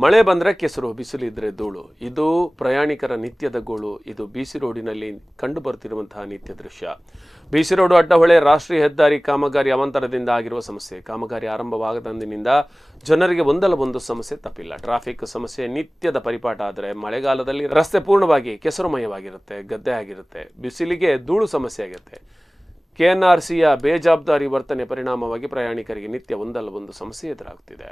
ಮಳೆ ಬಂದರೆ ಕೆಸರು, ಬಿಸಿಲಿದ್ರೆ ಧೂಳು. ಇದು ಪ್ರಯಾಣಿಕರ ನಿತ್ಯದ ಗೋಳು. ಇದು ಬಿಸಿ ರೋಡಿನಲ್ಲಿ ಕಂಡು ಬರ್ತಿರುವಂತಹ ನಿತ್ಯ ದೃಶ್ಯ. ಬಿಸಿ ರೋಡು ಅಡ್ಡಹೊಳೆ ರಾಷ್ಟ್ರೀಯ ಹೆದ್ದಾರಿ ಕಾಮಗಾರಿ ಅವಾಂತರದಿಂದ ಆಗಿರುವ ಸಮಸ್ಯೆ. ಕಾಮಗಾರಿ ಆರಂಭವಾಗದಂದಿನಿಂದ ಜನರಿಗೆ ಒಂದಲ್ಲ ಒಂದು ಸಮಸ್ಯೆ ತಪ್ಪಿಲ್ಲ. ಟ್ರಾಫಿಕ್ ಸಮಸ್ಯೆ ನಿತ್ಯದ ಪರಿಪಾಠ. ಆದರೆ ಮಳೆಗಾಲದಲ್ಲಿ ರಸ್ತೆ ಪೂರ್ಣವಾಗಿ ಕೆಸರುಮಯವಾಗಿರುತ್ತೆ, ಗದ್ದೆ ಆಗಿರುತ್ತೆ. ಬಿಸಿಲಿಗೆ ಧೂಳು ಸಮಸ್ಯೆ ಆಗುತ್ತೆ. ಕೆಎನ್ಆರ್ಸಿಯ ಬೇಜವಾಬ್ದಾರಿ ವರ್ತನೆ ಪರಿಣಾಮವಾಗಿ ಪ್ರಯಾಣಿಕರಿಗೆ ನಿತ್ಯ ಒಂದಲ್ಲ ಒಂದು ಸಮಸ್ಯೆ ಎದುರಾಗುತ್ತಿದೆ.